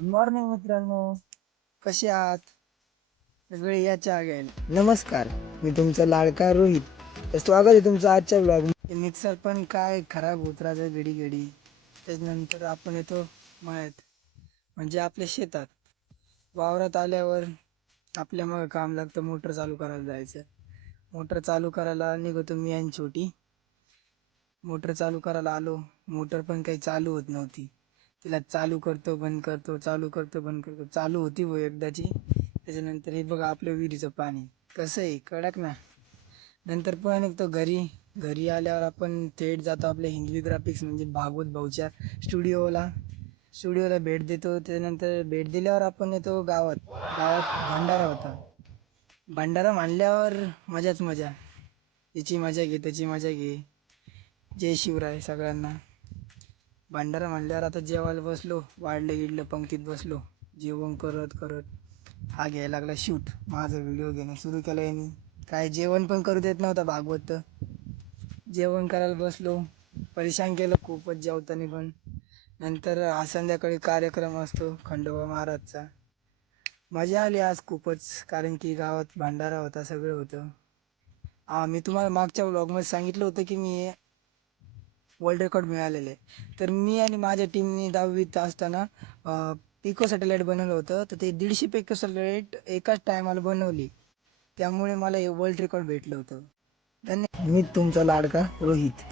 Good morning मित्रांनो, कसे आहात सगळे या चहा घ्यायला. नमस्कार, मी तुमचा लाडका रोहित. तर स्वागत आहे तुमचं आजच्या ब्लॉग. मिक्सर पण काय खराब होत राहतं घडी घडी. त्याच्यानंतर आपण येतो मळ्यात, म्हणजे आपल्या शेतात. वावरात आल्यावर आपल्या मग काम लागतं, मोटर चालू करायला जायचं. मोटर चालू करायला निघतो मी आणि छोटी. मोटर चालू करायला आलो, मोटर पण काही चालू होत नव्हती. तिला चालू करतो बंद करतो, चालू करतो बंद करतो, चालू होती व एकदाची. त्याच्यानंतर हे बघा आपलं विहिरीचं पाणी कसं आहे, कडक ना. नंतर पण निघतो घरी. घरी आल्यावर आपण थेट जातो आपल्या हिंदवी ग्राफिक्स म्हणजे भागवत भाऊच्या स्टुडिओला भेट देतो. त्यानंतर भेट दिल्यावर आपण येतो गावात. गावात भंडारा होता. भंडारा मांडल्यावर मजाच मजा. याची मजा घे त्याची मजा घे. जय शिवराय सगळ्यांना. भंडारा म्हणल्यावर आता जेवायला बसलो, वाढलं गिडलं पंक्तीत बसलो. जेवण करत करत हा घ्यायला लागला शूट. माझा व्हिडिओ घेणं सुरू केलं यांनी. काय जेवण पण करू देत नव्हता भागवत. जेवण करायला बसलो, परेशान केलं खूपच जेवताना पण. नंतर हा संध्याकाळी कार्यक्रम असतो खंडोबा महाराजचा. मजा आली आज खूपच, कारण की गावात भंडारा होता, सगळं होतं. मी तुम्हाला मागच्या व्लॉगमध्ये सांगितलं होतं की मी वर्ल्ड रेकॉर्ड मिळालेलं आहे. तर मी आणि माझ्या टीमने 10वीत असताना पिको सॅटेलाईट बनवलं होतं. तर ते 150 पिको सॅटेलाईट एकाच टायमाला बनवली. त्यामुळे मला हे वर्ल्ड रेकॉर्ड भेटलं होतं. धन्यवाद. मी तुमचा लाडका रोहित.